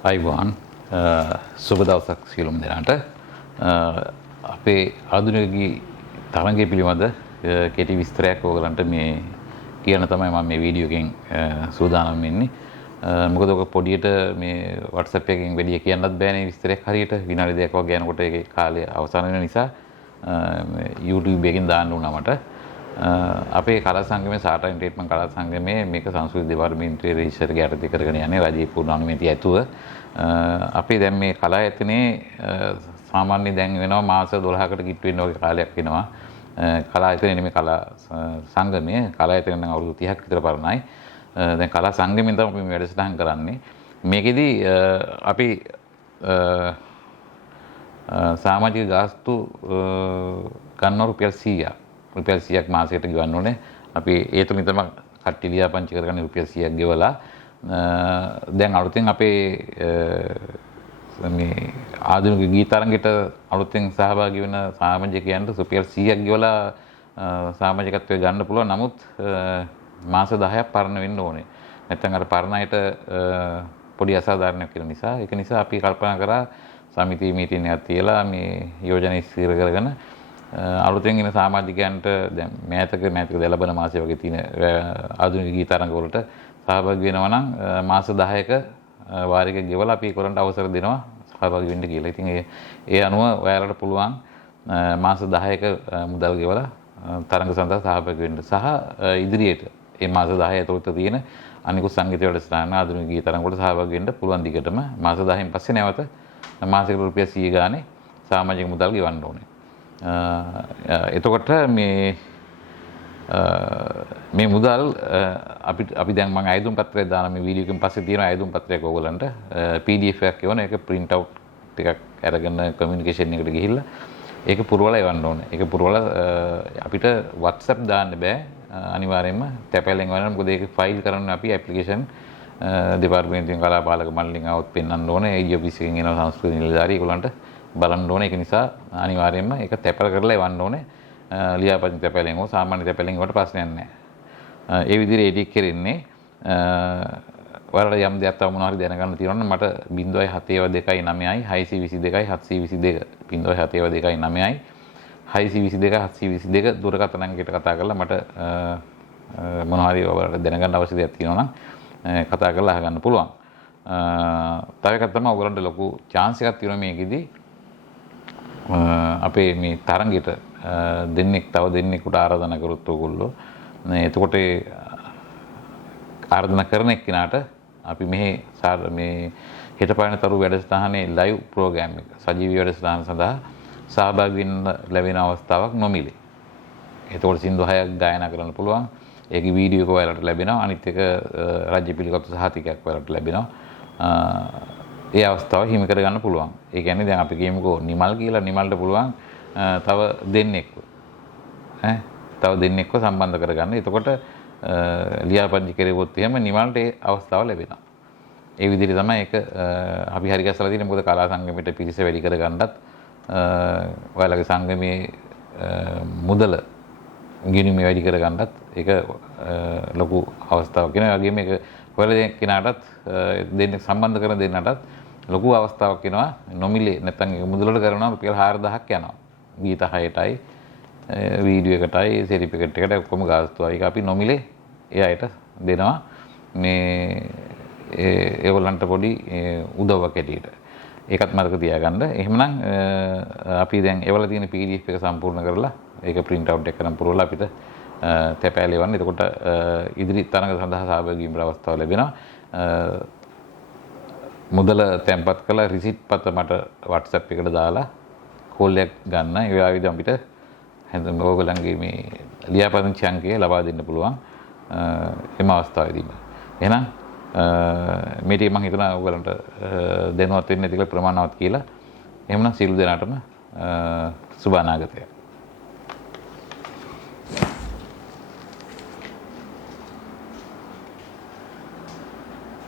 අයිබෝන් සුබ දවසක් සියලුම දෙනාට අපේ ආධුනික ගී තරංගය පිළිබඳ කෙටි විස්තරයක් ඕගලන්ට මේ කියන තමයි මම මේ වීඩියෝ එකෙන් සූදානම් වෙන්නේ. මොකද ඔක පොඩියට මේ WhatsApp එකකින් වැඩි කියන්නත් බෑනේ විස්තරයක් හරියට විනාඩි දෙකක් වගේ යනකොට ඒකේ කාලය අවසන් වෙන නිසා YouTube එකකින් දාන්න උනා මට. අපේ කලා සංගමයේ සාට එන්ටර්ටේන්මන්ට් කලා සංගමයේ මේක සංස්කෘති දෙපාර්තමේන්තුවේ රෙජිස්ටර් යටතේ කරගෙන යන්නේ රජයේ පූර්ණ අනුමැතිය ඇතුව. අපි දැන් මේ කලා ඇතනේ සාමාන්‍ය දැන් වෙනවා මාස 12කට කිට්ටු වෙන්න වගේ කාලයක් වෙනවා. කලා ඇතනේ නෙමෙයි කලා සංගමයේ කලා ඇතනේ නම් අවුරුදු 30ක් විතර පරණයි. දැන් කලා සංගමයෙන් තමයි අපි මේ වැඩසටහන් කරන්නේ. මේකෙදි අපි සමාජික ගාස්තු ගන්න රුපියල් 100ක් රුපියල් 100ක් මාසෙකට ගෙවන්න ඕනේ. අපි ඒ තුලින් තමයි කට්ටිය ලියාපදිංචි කරගන්නේ රුපියල් 100ක් ගෙවලා. දැන් අලුතෙන් අපේ මේ ආධුනික ගීත තරංගෙට අලුතෙන් සහභාගී වෙන සමාජිකයන්ට රුපියල් 100ක් ගෙවලා සමාජිකත්වය ගන්න පුළුවන්. නමුත් මාස 10ක් පරණ වෙන්න ඕනේ. නැත්නම් අර පරණ අයට පොඩි අසාධාරණයක් වෙන නිසා ඒක නිසා අපි කල්පනා කරා සමිති මීටින් එකක් තියලා මේ යෝජනා ඉස්තිර කරගෙන අලුතෙන් එන සමාජිකයන්ට දැන් මෑතක ලැබෙන මාසෙ වගේ තියෙන ආධුනික ගීත තරංග වලට සහභාගී වෙනවා නම් මාස 10ක වාරික ගෙවලා අපි ඒකට අවසර දෙනවා සහභාගී වෙන්න කියලා. ඉතින් ඒ අනුව ඔයාලට පුළුවන් මාස 10ක මුදල් ගෙවලා තරංග සඳහා සහභාගී වෙන්න සහ ඉදිරියට මේ මාස 10 ඇතුළත තියෙන අනිකුත් සංගීත වැඩසටහන ආධුනික ගීත තරංග වලට සහභාගී වෙන්න පුළුවන් දිගටම මාස 10න් පස්සේ නැවත මාසෙකට රුපියල් 100 ගානේ සමාජික මුදල් ගෙවන්න ඕනේ. එතකොට මේ මුදල් අපි දැන් මම අයදුම් පත්‍රය දාන මේ වීඩියෝ එකෙන් පස්සේ තියෙන අයදුම් පත්‍රයක් ඕගලන්ට PDF එකක් එවන ඒක print out ටිකක් අරගෙන කමියුනිකේෂන් එකට ගිහිල්ලා ඒක පුරවලා එවන්න ඕනේ. ඒක පුරවලා අපිට WhatsApp දාන්න බෑ අනිවාර්යයෙන්ම තැපැලෙන් වරන මොකද ඒක ෆයිල් කරන්න අපි ඇප්ලිකේෂන් දෙපාර්තමේන්තුවෙන් කලාපාලක මණ්ඩලෙන් આવොත් පෙන්වන්න ඕනේ. ඒ ඔෆිස් එකෙන් එන සංස්කෘතික නිලධාරී ඒගොල්ලන්ට බලන්න ඕනේ. ඒක නිසා අනිවාර්යයෙන්ම ඒක තැපැල කරලා එවන්න ඕනේ. ලියාපදිංචි තැපැලෙන් හෝ සාමාන්‍ය තැපැලෙන් වට ප්‍රශ්නයක් නැහැ. ඒ විදිහට එඩිට් කරන්නේ ඔයාලට යම් දෙයක් තව මොනවා හරි දැනගන්න තියෙනවා නම් මට 0.729යි 622යි 722 0.729යි 622 722 දුරකථන අංකයට කතා කරලා මට මොනවා හරි ඔයාලට දැනගන්න අවශ්‍ය දෙයක් තියෙනවා නම් කතා කරලා අහගන්න පුළුවන්. තව එකක් තමයි ඔයගොල්ලන්ට ලොකු chance එකක් තියෙනවා මේකෙදි අපේ මේ තරංගෙට තව දෙන්නෙකුට ආරාධනා කරොත් ඔයගොල්ලෝ එතකොට ආරාධනා කරන එක්කිනාට අපි මේ හිටපාන තරු වැඩසටහනේ ලයිව් ප්‍රෝග්‍රෑම් එක සජීවී වැඩසටහන සඳහා සහභාගී වෙන්න ලැබෙන අවස්ථාවක් නොමිලේ. එතකොට සින්දු 6ක් ගායනා කරන්න පුළුවන්. ඒකේ වීඩියෝ එක ඔයාලට ලැබෙනවා. අනිත් එක රාජ්‍ය පිළිගත් සහතිකයක් ඔයාලට ලැබෙනවා. ඒ අවස්ථාව හිමි කරගන්න පුළුවන්. ඒ කියන්නේ දැන් අපි කියමුකෝ නිමල් කියලා නිමල්ට පුළුවන් තව දෙන්නෙක්ව සම්බන්ධ කරගන්න. එතකොට ලියාපදිංචි කෙරුවොත් එහෙම නිමල්ට ඒ අවස්ථාව ලැබෙනවා. ඒ විදිහට තමයි ඒක අපි හරි ගැසලා තියෙන්නේ. මොකද කලා සංගමයට පිරිස වැඩි කරගන්නත් ඔයාලගේ සංගමයේ මුදල ගිණුමේ වැඩි කරගන්නත් ඒක ලොකු අවස්ථාවක් වෙනවා. ඒ වගේම මේක ඔයාලා කෙනාටත් දෙන්නෙක් සම්බන්ධ කරන දෙන්නටත් ලොකු අවස්ථාවක් වෙනවා. නොමිලේ නැත්නම් ඒක මුදලට කරනවා රුපියල් 4000ක් යනවා. ගීත 6ටයි වීඩියෝ එකටයි සර්ටිෆිකේට් එකට ඔක්කොම ගාස්තුවයි. ඒක අපි නොමිලේ ඒ අයට දෙනවා. මේ ඒගොල්ලන්ට පොඩි උදව්වක් ඇටියට. ඒකත් මතක තියාගන්න. එහෙමනම් අපි දැන් ඒවල තියෙන PDF එක සම්පූර්ණ කරලා ඒක print out එක කරන් පුරවලා අපිට තැපෑල එවන්න. එතකොට ඉදිරි තරඟ සඳහා සහභාගී වීමේ අවස්ථාව ලැබෙනවා. මුදල තැන්පත් කළා රිසිට් පත මට WhatsApp එකට දාලා කෝල් එකක් ගන්න. ඒ ආවිද අපිට ඔයගොල්ලන්ගේ මේ ලියාපදිංචි අංකය ලබා දෙන්න පුළුවන් එම අවස්ථාවේදී. එහෙනම් මේ ටික මම හිතනවා ඔයගොල්ලන්ට දැනුවත් වෙන්න ඇති කියලා ප්‍රමාණවත් කියලා. එහෙනම් සියලු දෙනාටම සුබ අනාගතයක්.